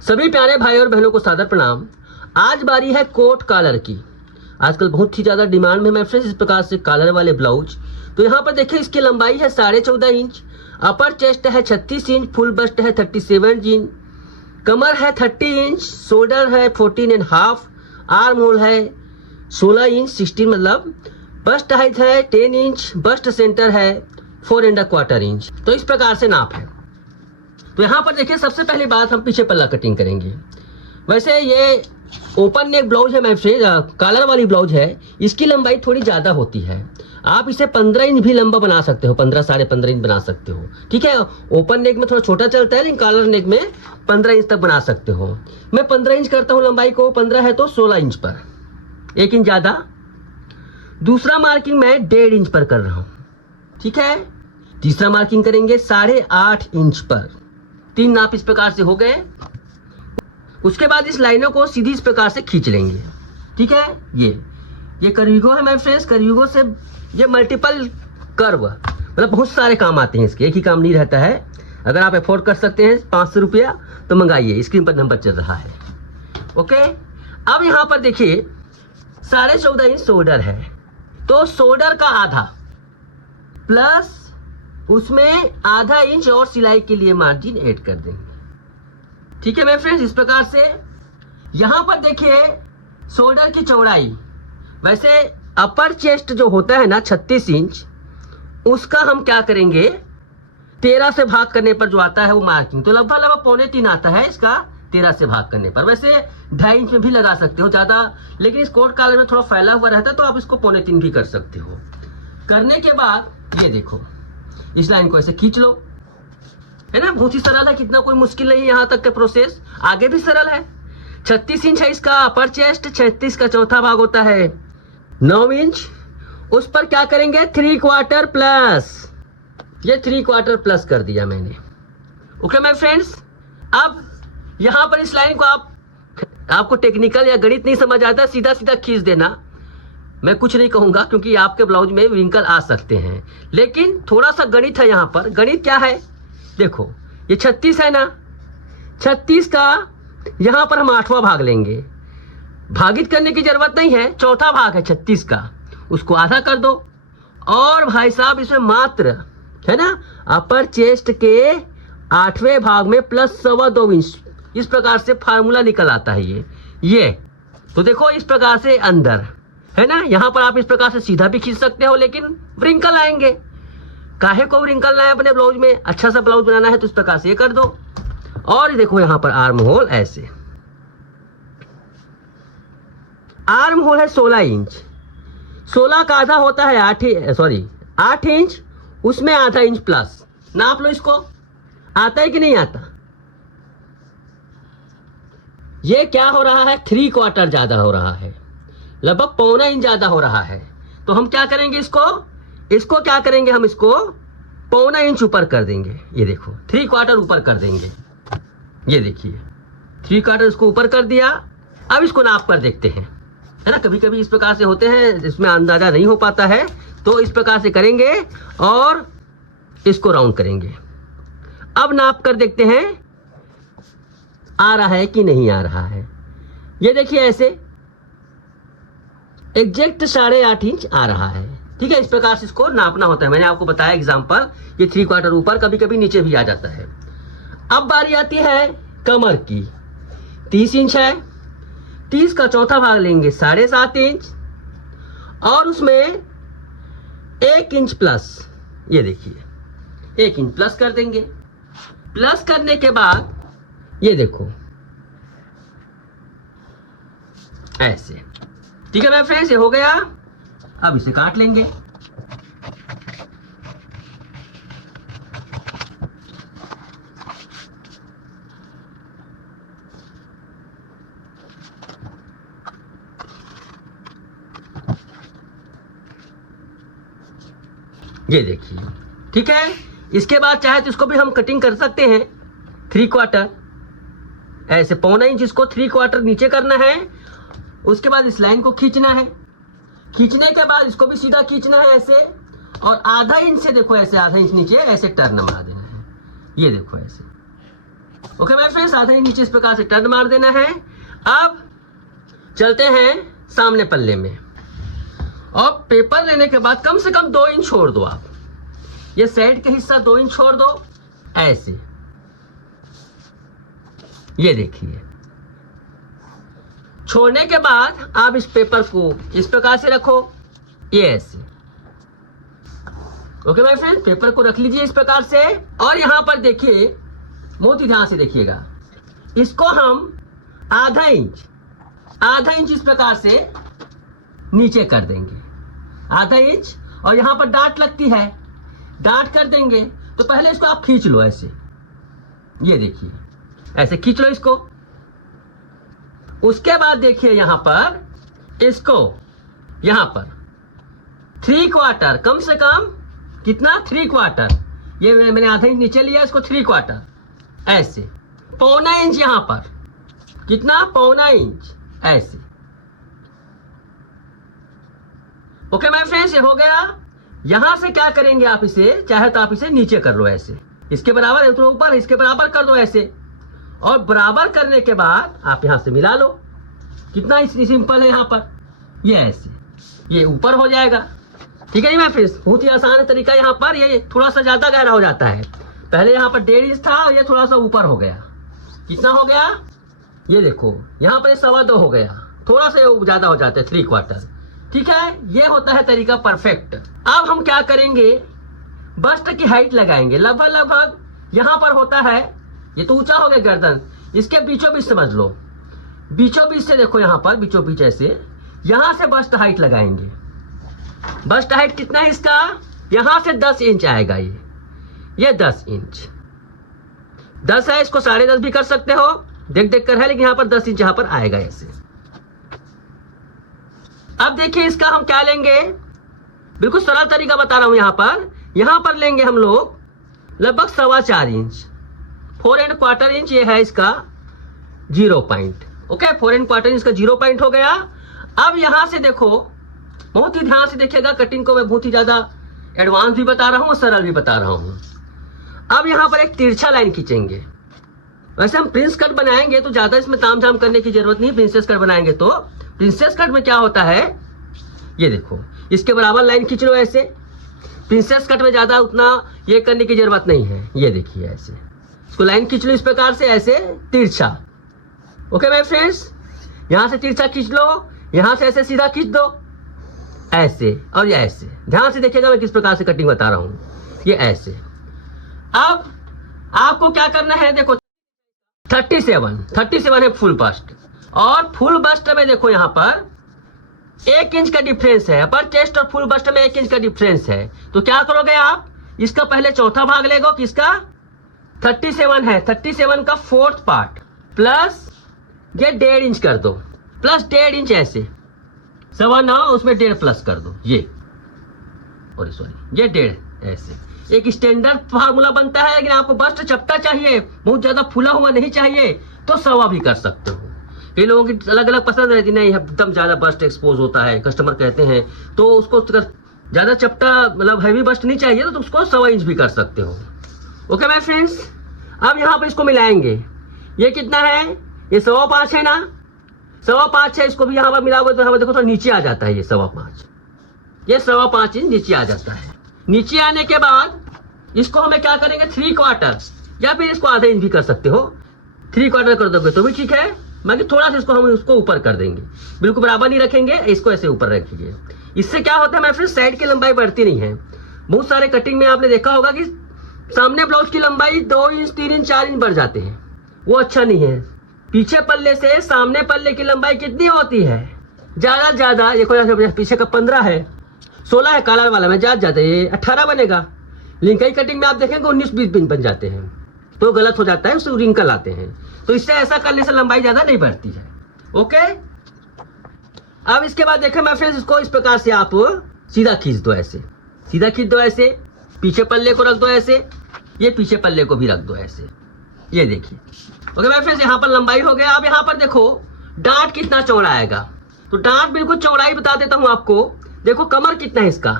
सभी प्यारे भाई और बहनों को सादर प्रणाम। आज बारी है कोट कॉलर की। आजकल बहुत ही ज़्यादा डिमांड में फ्रेंड्स इस प्रकार से कॉलर वाले ब्लाउज। तो यहाँ पर देखिए इसकी लंबाई है 14.5 इंच, अपर चेस्ट है 36 इंच, फुल बस्ट है 37 इंच, कमर है 30 इंच, शोल्डर है 14.5, आर्म होल है 16 इंच 16 मतलब, बस्ट हाइट है 10 इंच, बस्ट सेंटर है 4.25 इंच। तो इस प्रकार से नाप है। तो यहाँ पर देखिए सबसे पहली बात हम पीछे पल्ला कटिंग करेंगे। वैसे ये ओपन नेक ब्लाउज है, मैं कॉलर वाली ब्लाउज है, इसकी लंबाई थोड़ी ज़्यादा होती है। आप इसे 15 इंच भी लंबा बना सकते हो, 15 साढ़े 15 इंच बना सकते हो। ठीक है, ओपन नेक में थोड़ा छोटा चलता है, लेकिन कॉलर नेक में 15 इंच तक बना सकते हो। मैं 15 इंच करता हूँ लंबाई को, 15 है तो 16 इंच पर 1 इंच ज़्यादा। दूसरा मार्किंग मैं 1.5 इंच पर कर रहा हूँ। ठीक है, तीसरा मार्किंग करेंगे 8.5 इंच पर। 3 नाप इस प्रकार से हो गए। उसके बाद इस लाइनों को सीधी इस प्रकार से खींच लेंगे। ठीक है, ये कर्विगो है मेरे फ्रेंड्स। कर्विगो से ये मल्टीपल कर्व मतलब बहुत सारे काम आते हैं इसके, एक ही काम नहीं रहता है। अगर आप अफोर्ड कर सकते हैं 500 रुपया तो मंगाइए, स्क्रीन पर नंबर चल रहा है। ओके, अब यहाँ पर देखिए 14.5 इंच शोल्डर है, तो शोल्डर का आधा प्लस उसमें आधा इंच और सिलाई के लिए मार्जिन ऐड कर देंगे। ठीक है मेरे फ्रेंड्स, इस प्रकार से। यहां पर देखिए शोल्डर की चौड़ाई, वैसे अपर चेस्ट जो होता है ना 36 इंच, उसका हम क्या करेंगे 13 से भाग करने पर जो आता है वो मार्किंग, तो लगभग 2.25 आता है इसका 13 से भाग करने पर। वैसे 2.5 इंच में भी लगा सकते हो ज़्यादा, लेकिन इस कोट कॉलर में थोड़ा फैला हुआ रहता है तो आप इसको 2.25 भी कर सकते हो। करने के बाद ये देखो इस लाइन को ऐसे खींच लो, है ना, बहुत ही सरल है, कितना कोई मुश्किल नहीं है। यहाँ तक का प्रोसेस आगे भी सरल है। 36 इंच है इसका अपर चेस्ट, 36 का चौथा भाग होता है 9 इंच। उस पर क्या करेंगे 3/4 प्लस, ये 3/4 प्लस कर दिया मैंने। ओके माय फ्रेंड्स, अब यहाँ पर इस लाइन को आपको टेक्निकल या गणित नहीं समझ आता, सीधा सीधा खींच देना। मैं कुछ नहीं कहूँगा क्योंकि आपके ब्लाउज में विंकल आ सकते हैं, लेकिन थोड़ा सा गणित है यहाँ पर। गणित क्या है देखो, ये 36 है ना, 36 का यहाँ पर हम 8वां भाग लेंगे। भागित करने की जरूरत नहीं है, चौथा भाग है 36 का, उसको आधा कर दो। और भाई साहब इसमें मात्र है ना अपर चेस्ट के 8वें भाग में प्लस 2.25 इंच, इस प्रकार से फार्मूला निकल आता है ये। तो देखो इस प्रकार से अंदर है ना, यहाँ पर आप इस प्रकार से सीधा भी खींच सकते हो, लेकिन व्रिंकल आएंगे। काहे को व्रिंकल ना है अपने ब्लाउज में, अच्छा सा ब्लाउज बनाना है तो इस प्रकार से ये कर दो। और देखो यहाँ पर आर्म होल ऐसे, आर्म होल है 16 इंच, 16 का आधा होता है 8 इंच, उसमें आधा इंच प्लस। नाप लो इसको, आता है कि नहीं आता। ये क्या हो रहा है 3/4 ज्यादा हो रहा है, लगभग 1.25 इंच ज्यादा हो रहा है। तो हम क्या करेंगे इसको क्या करेंगे, हम इसको 1.25 इंच ऊपर कर देंगे। ये देखो 3/4 ऊपर कर देंगे। ये देखिए 3/4 इसको ऊपर कर दिया। अब इसको नाप कर देखते हैं, है ना, कभी कभी इस प्रकार से होते हैं इसमें अंदाजा नहीं हो पाता है, तो इस प्रकार से करेंगे और इसको राउंड करेंगे। अब नाप कर देखते हैं आ रहा है कि नहीं आ रहा है। ये देखिए ऐसे एग्जैक्ट 8.5 इंच आ रहा है। ठीक है, इस प्रकार से इसको नापना होता है। मैंने आपको बताया एग्जांपल, ये 3/4 ऊपर, कभी कभी नीचे भी आ जाता है। अब बारी आती है कमर की। 30 इंच है, 30 का चौथा भाग लेंगे 7.5 इंच, और उसमें 1 इंच प्लस, ये देखिए 1 इंच प्लस कर देंगे। प्लस करने के बाद ये देखो ऐसे। ठीक है मेरे फ्रेंड्स, ये हो गया। अब इसे काट लेंगे। ये देखिए, ठीक है। इसके बाद चाहे तो इसको भी हम कटिंग कर सकते हैं 3/4 ऐसे, 1.25 इंच इसको 3/4 नीचे करना है। उसके बाद इस लाइन को खींचना है, खींचने के बाद इसको भी सीधा खींचना है ऐसे, और आधा इंच से देखो ऐसे आधा इंच नीचे ऐसे टर्न मार देना है। ये देखो ऐसे, ओके माय फ्रेंड्स, आधा इंच नीचे इस प्रकार से टर्न मार देना है। अब चलते हैं सामने पल्ले में, और पेपर लेने के बाद कम से कम 2 इंच छोड़ दो आप। ये साइड के हिस्सा 2 इंच छोड़ दो ऐसे। ये देखिए, छोड़ने के बाद आप इस पेपर को इस प्रकार से रखो, ये ऐसे। ओके माय फ्रेंड, पेपर को रख लीजिए इस प्रकार से। और यहां पर देखिए, बहुत ही ध्यान से देखिएगा, इसको हम आधा इंच इस प्रकार से नीचे कर देंगे, आधा इंच। और यहां पर डांट लगती है, डांट कर देंगे। तो पहले इसको आप खींच लो ऐसे, ये देखिए ऐसे खींच लो इसको। उसके बाद देखिए यहां पर इसको, यहां पर 3/4, कम से कम कितना, 3/4। ये मैंने आधा इंच नीचे लिया, इसको 3/4 ऐसे। 1/4 इंच यहां पर, कितना, 1/4 इंच ऐसे। ओके माय फ्रेंड्स, ये हो गया। यहां से क्या करेंगे आप, इसे चाहे तो आप इसे नीचे कर लो ऐसे, इसके बराबर है तो ऊपर, इसके बराबर कर दो ऐसे। और बराबर करने के बाद आप यहां से मिला लो, कितना सिंपल है यहां पर, ये ऐसे, ये ऊपर हो जाएगा। ठीक है जी माय फ्रेंड्स, बहुत ही आसान तरीका। यहाँ पर ये थोड़ा सा ज्यादा गहरा हो जाता है, पहले यहाँ पर 1.5 इंच था, ये थोड़ा सा ऊपर हो गया। कितना हो गया, ये देखो यहाँ पर 2.25 हो गया, थोड़ा सा ज्यादा हो जाता है 3/4। ठीक है, ये होता है तरीका परफेक्ट। अब हम क्या करेंगे, बस्ट की हाइट लगाएंगे। लगभग यहाँ पर होता है, ये तो ऊंचा हो गया गर्दन, इसके बीचों बीच समझ लो, बीचों बीच से देखो, यहाँ पर बीचों बीच ऐसे, यहां से बस्ट हाइट लगाएंगे। बस्ट हाइट कितना है इसका, यहां से 10 इंच आएगा। ये 10 इंच, 10 है, इसको 10.5 भी कर सकते हो, देख कर है, लेकिन यहां पर 10 इंच यहां पर आएगा ऐसे। अब देखिए इसका हम क्या लेंगे, बिल्कुल सरल तरीका बता रहा हूं। यहां पर लेंगे हम लोग लगभग 4.25 इंच, 4¼ इंच। ये है इसका 0 पॉइंट। ओके, 4¼ इंच का 0 पॉइंट हो गया। अब यहां से देखो, बहुत ही ध्यान से देखिएगा, कटिंग को मैं बहुत ही ज्यादा एडवांस भी बता रहा हूं और सरल भी बता रहा हूं। अब यहां पर एक तिरछा लाइन खींचेंगे। वैसे हम प्रिंस कट बनाएंगे तो ज्यादा इसमें तामझाम करने की जरूरत नहीं, प्रिंसेस कट बनाएंगे तो। प्रिंसेस कट में क्या होता है, ये देखो, इसके बराबर लाइन खींच लो ऐसे। प्रिंसेस कट में ज्यादा उतना ये करने की जरूरत नहीं है, ये देखिए ऐसे, इसको लाइन खींच लो इस प्रकार से ऐसे, तिरछा। ओके माय फ्रेंड्स, यहां से तिरछा खींच लो, यहां से ऐसे सीधा खींच दो ऐसे, और ये ऐसे। ध्यान से देखिएगा मैं किस प्रकार से कटिंग बता रहा हूं, ये ऐसे। अब आपको क्या करना है, देखो 37 है फुल बस्ट, और फुल बस्ट में देखो यहां पर 1 इंच का डिफरेंस है। अपर चेस्ट और फुल बस्ट में 1 इंच का डिफरेंस है। तो क्या करोगे आप, इसका पहले चौथा भाग लेगो, किसका, 37 है, 37 का 4th पार्ट प्लस ये 1.5 इंच कर दो, प्लस 1.5 इंच ऐसे, 9.25, उसमें 1.5 प्लस कर दो, ये सॉरी, ये 1.5 ऐसे। एक स्टैंडर्ड फार्मूला बनता है, लेकिन आपको बस्ट चपटा चाहिए, बहुत ज्यादा फूला हुआ नहीं चाहिए, तो 1.25 भी कर सकते हो। ये लोगों की अलग अलग पसंद रहती, नहीं एकदम ज्यादा बस्ट एक्सपोज होता है, कस्टमर कहते हैं, तो उसको ज्यादा चपटा मतलब हैवी बस्ट नहीं चाहिए, तो उसको 1.25 इंच भी कर सकते हो। ओके माय फ्रेंड्स, अब यहाँ पर इसको मिलाएंगे। ये कितना है, ये 5.25 है ना, 5.25 है, इसको भी यहाँ पर मिलाओगे तो यहाँ पर देखो तो नीचे आ जाता है, ये 5.25, ये 5.25 इंच नीचे आ जाता है। नीचे आने के बाद इसको हमें क्या करेंगे, 3/4, या फिर इसको आधा इंच भी कर सकते हो, 3/4 कर दोगे तो भी ठीक है, बाकी थोड़ा सा इसको हम उसको ऊपर कर देंगे, बिल्कुल बराबर नहीं रखेंगे, इसको ऐसे ऊपर रखिए। इससे क्या होता है मैं फिर साइड की लंबाई बढ़ती नहीं है। बहुत सारे कटिंग में आपने देखा होगा कि सामने ब्लाउज की लंबाई 2 इंच 3 इंच 4 इंच बढ़ जाते हैं, वो अच्छा नहीं है। पीछे पल्ले से सामने पल्ले की लंबाई कितनी होती है, ज्यादा। देखो पीछे का 15 है, 16 है कॉलर वाला में, ज्यादा ये 18 बनेगा। लिंकई कटिंग में आप देखेंगे 19-20 इंच बन जाते हैं, तो गलत हो जाता है, उससे रिंकल आते हैं। तो इससे ऐसा करने से लंबाई ज्यादा नहीं बढ़ती है। ओके, अब इसके बाद देखें मैं फिर इसको इस प्रकार से आप सीधा खींच दो ऐसे, सीधा खींच दो ऐसे, पीछे पल्ले को रख दो ऐसे, ये पीछे पल्ले को भी रख दो ऐसे, ये देखिए। ओके मैं फिर यहाँ पर लंबाई हो गया। अब यहाँ पर देखो डांट कितना चौड़ा आएगा, तो डांट बिल्कुल चौड़ाई बता देता हूँ आपको। देखो कमर कितना है इसका,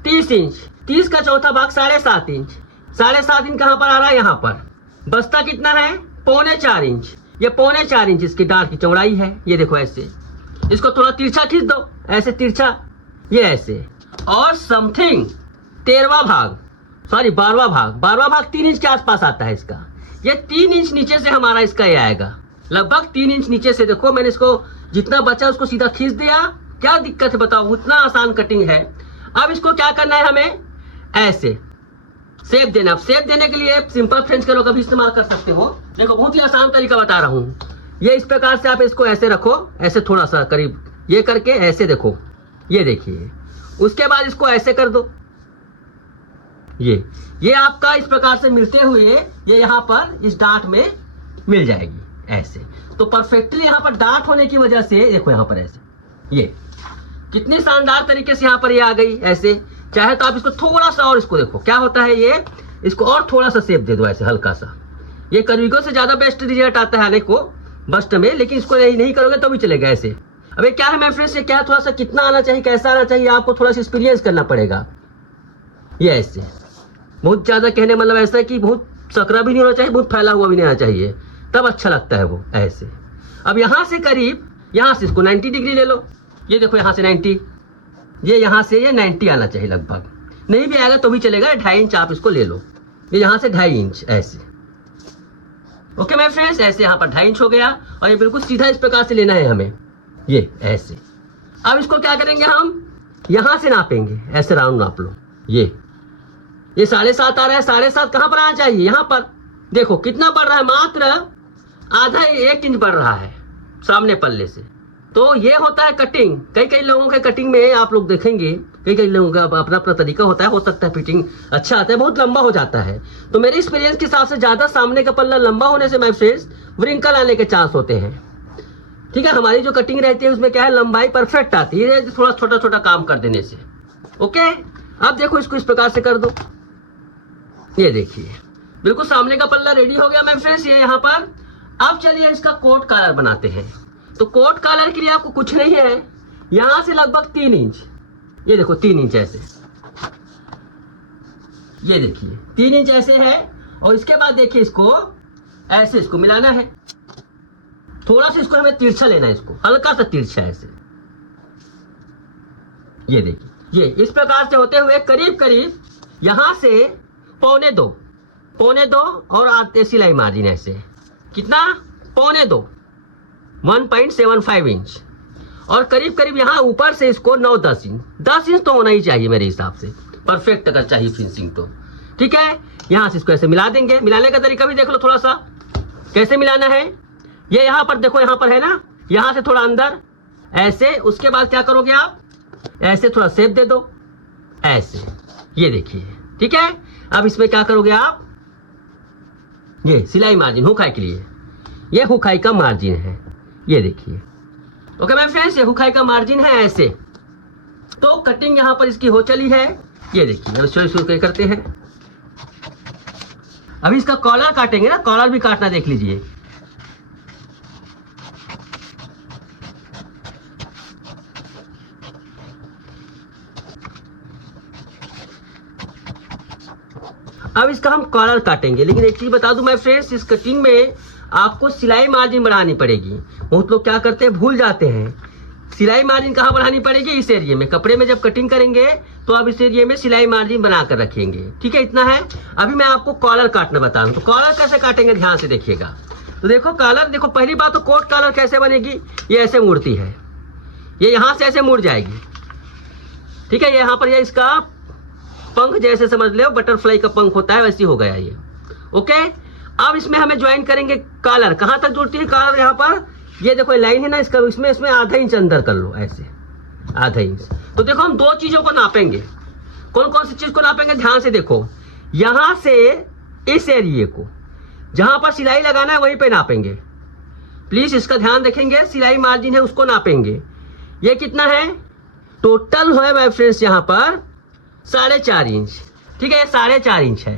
30 इंच, 30 का चौथा भाग 7.5 इंच, 7.5 इंच कहाँ पर आ रहा है, यहाँ पर। बस्ता कितना है, 4.25 इंच, ये 4.25 इंच इसकी डांट की चौड़ाई है। ये देखो ऐसे, इसको थोड़ा तिरछा खींच दो, ऐसे तिरछा, ये ऐसे, और समथिंग 12वां भाग 3 इंच के आसपास आता है इसका। ये 3 इंच नीचे से हमारा इसका ये आएगा, लगभग 3 इंच नीचे से। देखो मैंने इसको जितना बचा उसको सीधा खींच दिया, क्या दिक्कत है बताओ, उतना आसान कटिंग है। अब इसको क्या करना है हमें, ऐसे शेप देना। अब शेप देने के लिए सिंपल फ्रेंच करो का भी इस्तेमाल कर सकते हो। देखो बहुत ही आसान तरीका बता रहा हूँ। ये इस प्रकार से आप इसको ऐसे रखो, ऐसे थोड़ा सा करीब ये करके ऐसे देखो, ये देखिए। उसके बाद इसको ऐसे कर दो, ये आपका इस प्रकार से मिलते हुए ये यहाँ पर इस डांट में मिल जाएगी ऐसे। तो परफेक्टली यहाँ पर डांट होने की वजह से देखो यहाँ पर ऐसे, ये कितनी शानदार तरीके से यहाँ पर ये आ गई ऐसे। चाहे तो आप इसको थोड़ा सा और इसको देखो क्या होता है, ये इसको और थोड़ा सा शेप दे दो ऐसे हल्का सा। ये कर्विगो से ज्यादा बेस्ट रिजल्ट आता है को बस्ट में, लेकिन इसको नहीं करोगे तो भी चलेगा ऐसे। अब ये क्या है मैं फ्रेंड्स, ये क्या है, थोड़ा सा कितना आना चाहिए, कैसा आना चाहिए, आपको थोड़ा सा एक्सपीरियंस करना पड़ेगा। ये ऐसे बहुत ज्यादा कहने मतलब ऐसा है कि बहुत सकरा भी नहीं होना चाहिए, बहुत फैला हुआ भी नहीं आना चाहिए, तब अच्छा लगता है वो ऐसे। अब यहाँ से करीब, यहाँ से इसको 90 डिग्री ले लो। ये देखो यहाँ से 90, ये यहाँ से ये 90 आना चाहिए लगभग। नहीं भी आएगा तो भी चलेगा, 2.5 इंच आप इसको ले लो। ये यहाँ से 2.5 इंच ऐसे। ओके माय फ्रेंड्स, ऐसे यहाँ पर 2.5 इंच हो गया और ये बिल्कुल सीधा इस प्रकार से लेना है हमें, ये ऐसे। अब इसको क्या करेंगे, हम यहाँ से नापेंगे, ऐसे राउंड नाप लो। ये 7.5 आ रहा है, 7.5 कहाँ पर आना चाहिए, यहाँ पर। देखो कितना बढ़ रहा है, मात्र आधा 1 इंच बढ़ रहा है सामने पल्ले से। तो ये होता है कटिंग। कई लोगों के कटिंग में आप लोग देखेंगे, कई लोगों का अपना अपना तरीका होता है, हो सकता है फिटिंग अच्छा आता है, बहुत लंबा हो जाता है। तो मेरे एक्सपीरियंस के हिसाब से ज्यादा सामने का पल्ला लंबा होने से माय फ्रेंड्स व्रिंकल आने के चांस होते हैं। ठीक है, हमारी जो कटिंग रहती है उसमें क्या है, लंबाई परफेक्ट आती है, थोड़ा छोटा छोटा काम कर देने से। ओके, अब देखो इसको इस प्रकार से कर दो। ये देखिए बिल्कुल सामने का पल्ला रेडी हो गया माय फ्रेंड्स, ये यहाँ पर। अब चलिए इसका कोट कॉलर बनाते हैं। तो कोट कॉलर के लिए आपको कुछ नहीं है, यहां से लगभग 3 इंच, ये देखो 3 इंच ऐसे, ये देखिए 3 इंच ऐसे है। और इसके बाद देखिए इसको ऐसे इसको मिलाना है, थोड़ा सा इसको हमें तिरछा लेना है, इसको हल्का सा तिरछा ऐसे। ये देखिए ये इस प्रकार से होते हुए करीब करीब यहां से 2.25 और आते सिलाई मार्जिन ऐसे, कितना 2.25 1.75 इंच। और करीब करीब यहाँ ऊपर से इसको 9-10 इंच, 10 इंच तो होना ही चाहिए मेरे हिसाब से, परफेक्ट अगर चाहिए फिनिशिंग तो। ठीक है, यहाँ से इसको ऐसे मिला देंगे। मिलाने का तरीका भी देख लो थोड़ा सा, कैसे मिलाना है। ये यहाँ पर देखो, यहाँ पर है ना, यहाँ से थोड़ा अंदर ऐसे। उसके बाद क्या करोगे आप, ऐसे थोड़ा शेप दे दो ऐसे, ये देखिए। ठीक है, अब इसमें क्या करोगे आप, ये सिलाई मार्जिन हुकाई के लिए, ये हुकाई का मार्जिन है, ये देखिए। ओके माय फ्रेंड्स, ये हुकाई का मार्जिन है ऐसे। तो कटिंग यहाँ पर इसकी हो चली है, ये देखिए। अब शुरू करते हैं। अभी इसका कॉलर काटेंगे ना, कॉलर भी काटना देख लीजिए। अब इसका हम कॉलर काटेंगे, लेकिन एक चीज बता दूं मैं फ्रेंड्स, इस कटिंग में आपको सिलाई मार्जिन बढ़ानी पड़ेगी। बहुत लोग क्या करते हैं, भूल जाते हैं। सिलाई मार्जिन कहाँ बढ़ानी पड़ेगी, इस एरिया में। कपड़े में जब कटिंग करेंगे तो आप इस एरिया में सिलाई मार्जिन बना कर रखेंगे। ठीक है, इतना है। अभी मैं आपको कॉलर काटना बता रहा हूँ। तो कॉलर कैसे काटेंगे, ध्यान से देखिएगा। तो देखो कॉलर, देखो पहली बात तो कोट कॉलर कैसे बनेगी, ये ऐसे मुड़ती है, ये यहाँ से ऐसे मुड़ जाएगी। ठीक है, यहाँ पर ये इसका पंख जैसे समझ लो, बटरफ्लाई का पंख होता है, वैसे हो गया ये। ओके, अब इसमें हमें ज्वाइन करेंगे कॉलर। कहाँ तक जुड़ती है कॉलर, यहाँ पर ये देखो लाइन है ना इसका, इसमें आधा इंच अंदर कर लो ऐसे, आधा इंच। तो देखो हम 2 चीजों को नापेंगे। कौन कौन सी चीज को नापेंगे, ध्यान से देखो। यहां से इस एरिए को जहां पर सिलाई लगाना है वहीं पे नापेंगे। प्लीज इसका ध्यान रखेंगे, सिलाई मार्जिन है उसको नापेंगे। ये कितना है टोटल है माय फ्रेंड्स, यहाँ पर 4.5 इंच। ठीक है, ये 4.5 इंच है,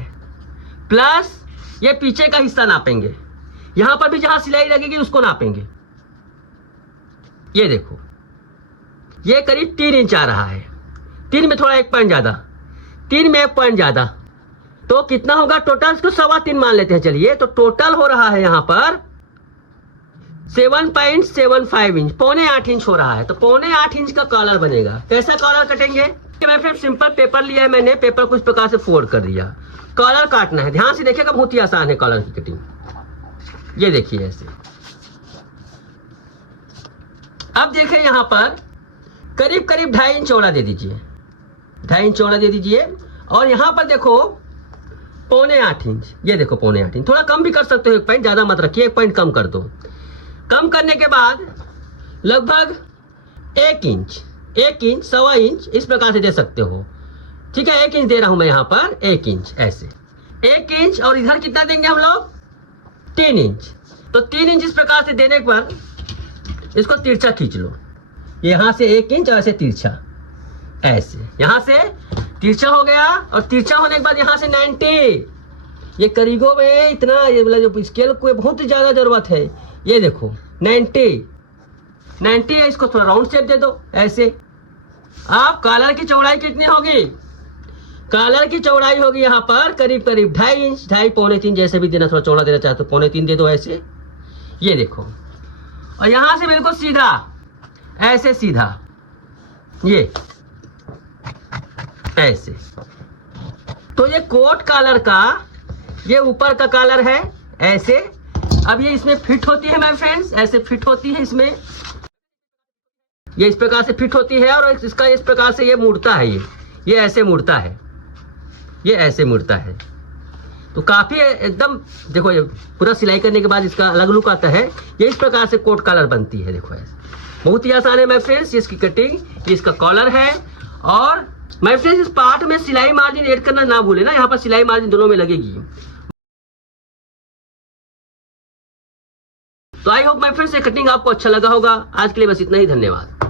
प्लस ये पीछे का हिस्सा नापेंगे। यहां पर भी जहां सिलाई लगेगी उसको नापेंगे। ये देखो ये करीब 3 इंच आ रहा है, 3 में थोड़ा 1 पॉइंट ज्यादा, 3 में 1 पॉइंट ज्यादा, तो कितना होगा टोटल, इसको 3.25 मान लेते हैं चलिए। तो टोटल हो रहा है यहाँ पर 7.75 इंच, 7.25 इंच हो रहा है। तो 7.25 इंच का कॉलर बनेगा। कैसा कॉलर कटेंगे? मैं फ्रेंड सिंपल पेपर लिया है मैंने, पेपर को इस प्रकार से फोल्ड कर दिया। कॉलर काटना है, ध्यान से देखिएगा, बहुत ही आसान है कॉलर की कटिंग। ये देखिए ऐसे। अब देखिए यहाँ पर करीब करीब 2.5 इंच चौड़ा दे दीजिए, 2.5 इंच चौड़ा दे दीजिए। और यहाँ पर देखो 7.25 इंच, ये देखो 7.25 इंच। थोड़ा कम भी कर सकते हो, 1 पॉइंट, ज्यादा मत रखिए, 1 पॉइंट कम कर दो। कम करने के बाद लगभग 1 इंच, 1 इंच, 1.25 इंच इस प्रकार से दे सकते हो। ठीक है, 1 इंच दे रहा हूं मैं यहाँ पर, 1 इंच ऐसे, 1 इंच। और इधर कितना देंगे हम लोग? 3 इंच। तो 3 इंच इस प्रकार से देने पर इसको तिरछा खींच लो, यहाँ से 1 इंच और ऐसे तिरछा, ऐसे यहाँ से तिरछा हो गया। और तिरछा होने के बाद यहाँ से 90, ये करीबों में इतना, ये मतलब जो स्केल को बहुत ज्यादा जरूरत है। ये देखो 90 है, इसको थोड़ा राउंड शेप दे दो ऐसे। अब कॉलर की चौड़ाई कितनी होगी? कॉलर की चौड़ाई होगी यहाँ पर करीब करीब 2.5 इंच, 2.5 पौने 3, जैसे भी देना, थोड़ा चौड़ा देना चाहते हो 3.25 दे दो ऐसे। ये देखो, और यहाँ से बिल्कुल सीधा, ऐसे सीधा, ये ऐसे। तो ये कोट कॉलर का ये ऊपर का कॉलर है ऐसे। अब ये इसमें फिट होती है माय फ्रेंड्स, ऐसे फिट होती है इसमें, ये इस प्रकार से फिट होती है। और इसका इस प्रकार से ये मुड़ता है, ये ऐसे मुड़ता है, ये ऐसे मुड़ता है। तो काफी एकदम देखो, ये पूरा सिलाई करने के बाद इसका अलग लुक आता है। ये इस प्रकार से कोट कॉलर बनती है, देखो ऐसे। बहुत ही आसान है माय फ्रेंड्स इसकी कटिंग। ये इसका कॉलर है। और माय फ्रेंड्स इस पार्ट में सिलाई मार्जिन ऐड करना ना भूले ना, यहाँ पर सिलाई मार्जिन दोनों में लगेगी। तो आई होप माय फ्रेंड्स ये कटिंग आपको अच्छा लगा होगा। आज के लिए बस इतना ही, धन्यवाद।